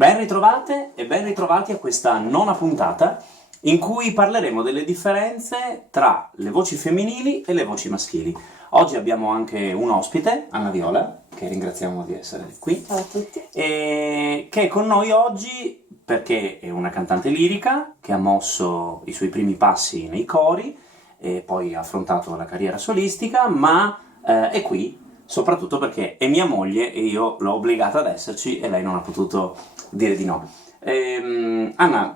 Ben ritrovate e ben ritrovati a questa nona puntata in cui parleremo delle differenze tra le voci femminili e le voci maschili. Oggi abbiamo anche un ospite, Anna Viola, che ringraziamo di essere qui. Ciao a tutti. E che è con noi oggi perché è una cantante lirica che ha mosso i suoi primi passi nei cori e poi ha affrontato la carriera solistica, ma è qui soprattutto perché è mia moglie e io l'ho obbligata ad esserci e lei non ha potuto dire di no. Anna,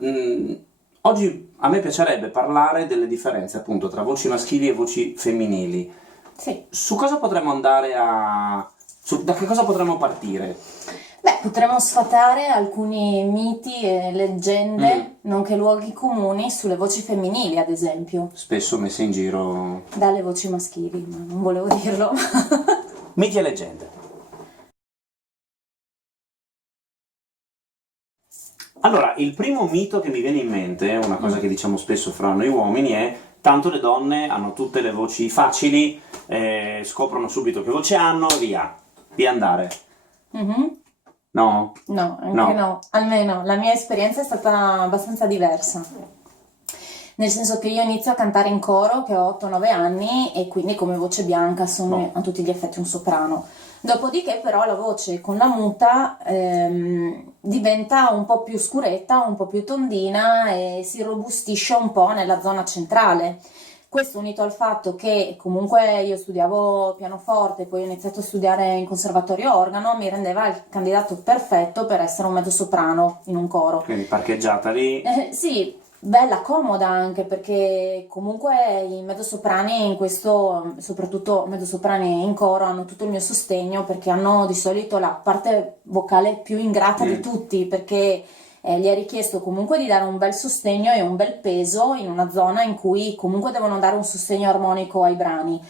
oggi a me piacerebbe parlare delle differenze appunto tra voci maschili e voci femminili. Sì. Su cosa potremmo andare da che cosa potremmo partire? Beh, potremmo sfatare alcuni miti e leggende, nonché luoghi comuni sulle voci femminili, ad esempio, Spesso messe in giro. dalle voci maschili, ma non volevo dirlo. Miti e leggende. Allora, il primo mito che mi viene in mente, una cosa che diciamo spesso fra noi uomini, è tanto le donne hanno tutte le voci facili, scoprono subito che voce hanno, via andare. Mhm. No? No, anche No. no. Almeno la mia esperienza è stata abbastanza diversa. Nel senso che io inizio a cantare in coro che ho 8-9 anni e quindi come voce bianca sono a tutti gli effetti un soprano. Dopodiché però la voce con la muta diventa un po' più scuretta, un po' più tondina e si robustisce un po' nella zona centrale. Questo unito al fatto che comunque io studiavo pianoforte, poi ho iniziato a studiare in conservatorio organo, mi rendeva il candidato perfetto per essere un mezzosoprano in un coro. Quindi parcheggiata lì. Sì, bella, comoda anche perché comunque i mezzosoprani in questo, soprattutto mezzosoprani in coro, hanno tutto il mio sostegno perché hanno di solito la parte vocale più ingrata di tutti perché gli è richiesto comunque di dare un bel sostegno e un bel peso in una zona in cui comunque devono dare un sostegno armonico ai brani.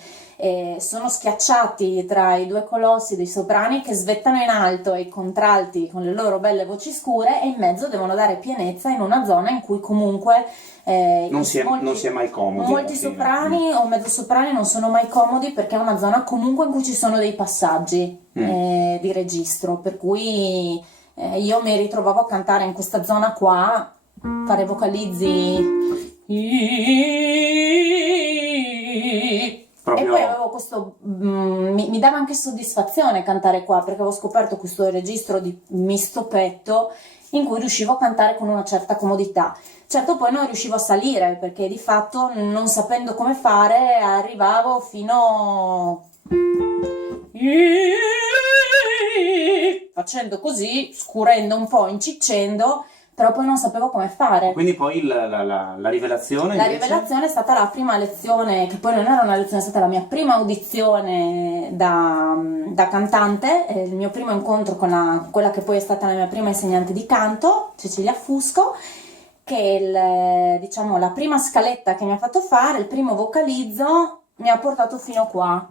Sono schiacciati tra i due colossi dei soprani che svettano in alto e i contralti con le loro belle voci scure e in mezzo devono dare pienezza in una zona in cui comunque Non si è mai comodi. molti alla fine. soprani o mezzosoprani non sono mai comodi perché è una zona comunque in cui ci sono dei passaggi di registro, per cui io mi ritrovavo a cantare in questa zona qua, fare vocalizzi Proprio. e poi avevo questo, mi dava anche soddisfazione cantare qua perché avevo scoperto questo registro di misto petto in cui riuscivo a cantare con una certa comodità. Certo poi non riuscivo a salire perché di fatto non sapendo come fare arrivavo fino facendo così, scurendo un po', inciccendo, però poi non sapevo come fare. Quindi poi la rivelazione La invece? rivelazione è stata la prima lezione, che poi non era una lezione, è stata la mia prima audizione da cantante, il mio primo incontro con quella che poi è stata la mia prima insegnante di canto, Cecilia Fusco, che diciamo, la prima scaletta che mi ha fatto fare, il primo vocalizzo, mi ha portato fino qua.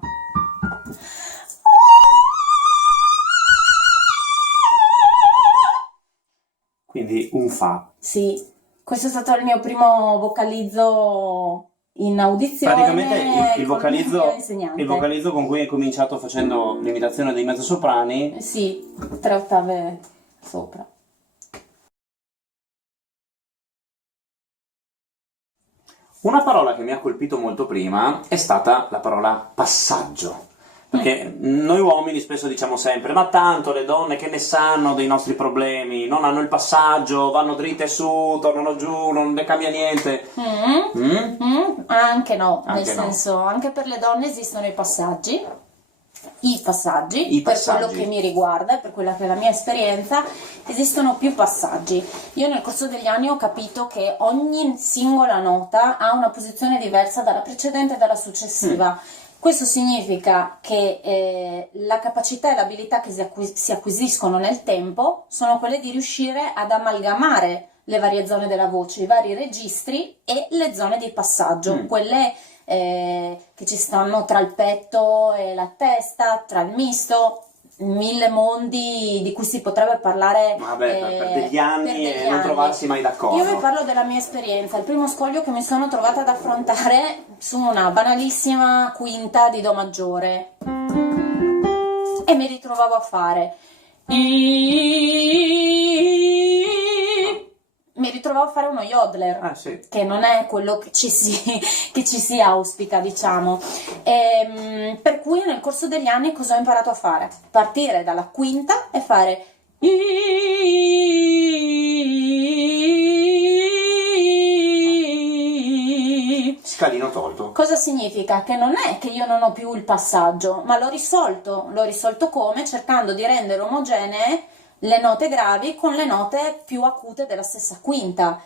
Quindi un fa. Sì, questo è stato il mio primo vocalizzo in audizione. Praticamente il con il mio insegnante. il vocalizzo con cui hai cominciato facendo l'imitazione dei mezzosoprani. Sì, 3 ottave sopra. Una parola che mi ha colpito molto prima è stata la parola passaggio. Perché noi uomini spesso diciamo sempre, ma tanto le donne che ne sanno dei nostri problemi, non hanno il passaggio, vanno dritte su, tornano giù, non ne cambia niente. Anche no, Anche nel no. senso, anche per le donne esistono i passaggi, I per passaggi. quello che mi riguarda e per quella che è la mia esperienza, esistono più passaggi. Io nel corso degli anni ho capito che ogni singola nota ha una posizione diversa dalla precedente e dalla successiva. Questo significa che la capacità e l'abilità che si acquisiscono nel tempo sono quelle di riuscire ad amalgamare le varie zone della voce, i vari registri e le zone di passaggio, quelle che ci stanno tra il petto e la testa, tra il misto, 1000 mondi di cui si potrebbe parlare Vabbè, per degli anni per degli e non anni. trovarsi mai d'accordo. Io vi parlo della mia esperienza, il primo scoglio che mi sono trovata ad affrontare su una banalissima quinta di Do maggiore e mi ritrovavo a fare mi ritrovavo a fare uno yodler, Sì. che non è quello che ci si auspica, diciamo. Per cui nel corso degli anni cosa ho imparato a fare? Partire dalla quinta e fare Scalino tolto. Cosa significa? Che non è che io non ho più il passaggio, ma l'ho risolto come? Cercando di rendere omogenee le note gravi con le note più acute della stessa quinta.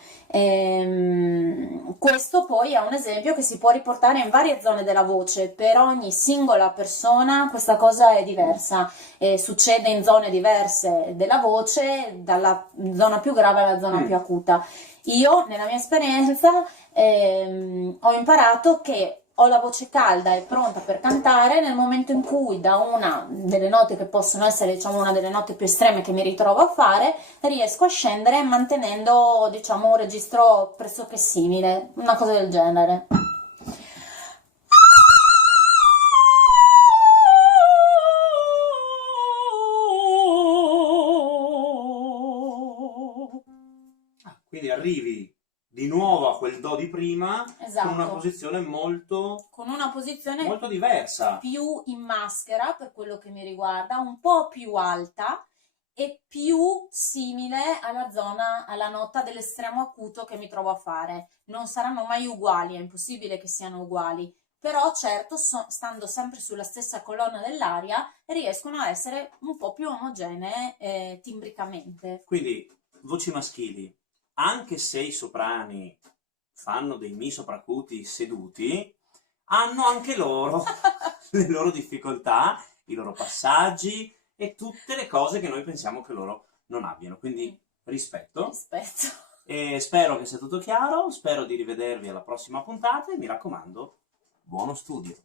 Questo poi è un esempio che si può riportare in varie zone della voce. Per ogni singola persona questa cosa è diversa, succede in zone diverse della voce, dalla zona più grave alla zona più acuta. Io, nella mia esperienza, ho imparato che ho la voce calda e pronta per cantare nel momento in cui da una delle note che possono essere, diciamo, una delle note più estreme che mi ritrovo a fare, riesco a scendere mantenendo, diciamo, un registro pressoché simile, una cosa del genere. Quindi arrivi di nuovo a quel do di prima, Esatto. con una posizione molto diversa, più in maschera per quello che mi riguarda, un po' più alta e più simile alla nota dell'estremo acuto che mi trovo a fare. Non saranno mai uguali, è impossibile che siano uguali, però certo, stando sempre sulla stessa colonna dell'aria, riescono a essere un po' più omogenee timbricamente. Quindi voci maschili, anche se i soprani fanno dei mi sopracuti seduti, hanno anche loro le loro difficoltà, i loro passaggi e tutte le cose che noi pensiamo che loro non abbiano. Quindi rispetto. E spero che sia tutto chiaro, spero di rivedervi alla prossima puntata e mi raccomando, buono studio!